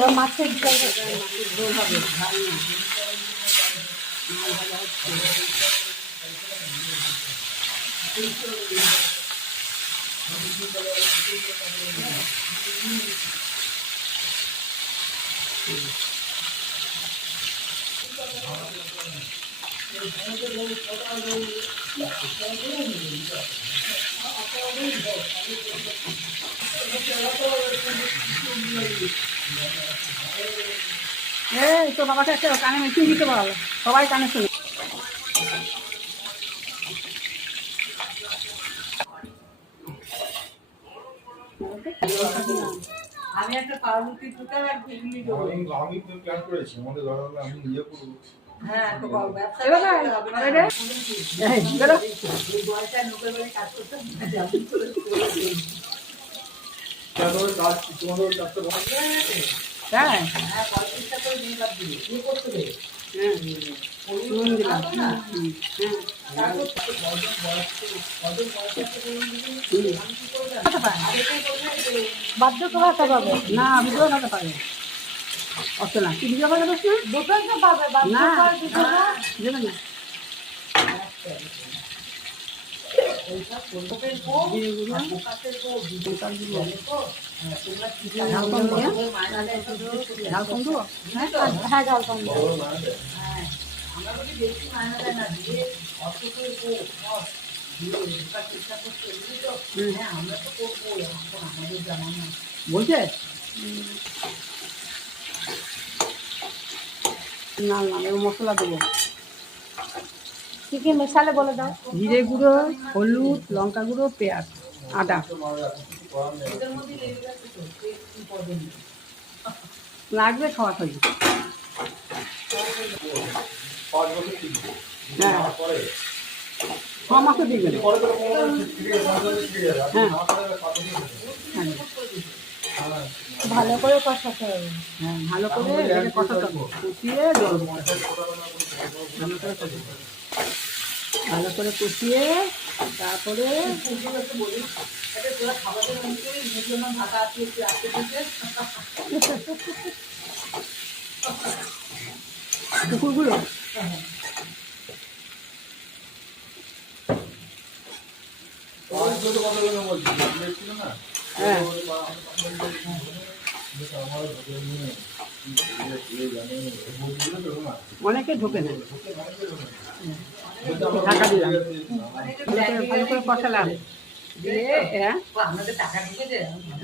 এবার মাছের ঝোল হবে ঝাল এই তো বাবাকে একটা কানে মেশিন দিতে পারো, সবাই কানে শুনে। আমি একটা পাউরুটি দুটো আর ঘুগনি দেবো। আমি তো প্ল্যান করেছি আমাদের ধরো আমি নিজে করবো। হ্যাঁ তো ব্যবসা এবার হবে না। এই বেরো। এই বয়সটা নোবেল বলে কাজ করতে তোমাদের কাজ তোমাদের কাজটা ভালো। হ্যাঁ হ্যাঁ 35টা করে নিয়ে বাদ দিবি কি করতে হবে। হ্যাঁ নুন দিলাম। বাধ্য করে একটা পাবে না, ভিডিও খাতে পাবে অত না। কি ভিডিও খাতে পারছ না? দুটোই তো পাবে না দুটো না দেবে না। ঝাল কম দেবো? হ্যাঁ ঝাল কম দেবো। মানে আমরা যদি বেশি মায়না দেয় না দিয়ে অত করে চেষ্টা করতে তো হ্যাঁ আমরা তো করবো এখন আমাদের জানা না বলছে না না এবার মশলা দেবো। কি কি মেশালে বলে দাও। জিরে গুঁড়ো, হলুদ, লঙ্কা গুঁড়ো, পেঁয়াজ, আদা। এদের মধ্যে লেগে গেছে তো কি পদে লাগবে খাওয়া খাই। 5 বছর টিকবে। হ্যাঁ পরে 6 মাসও দিবে না। পরে তো কোনো ঠিক আছে 5 বছর ঠিক আছে। হ্যাঁ। আমার পরে 7 বছর। হ্যাঁ ভালো করে কষাতে হবে। হ্যাঁ ভালো করে এটাকে কষাতে হবে, কষিয়ে জল দেবো। ভালো করে কষাতে হবে। ভালো করে কষিয়ে তারপরে কুকুরগুলো পাঁচ বছর কথা বলে বলছি ছিল না। হ্যাঁ অনেকে ঢোকে না। ঢাকা দিলাম, ভালো করে কষালাম দিয়ে আমাদের টাকা ঢুকে যায়।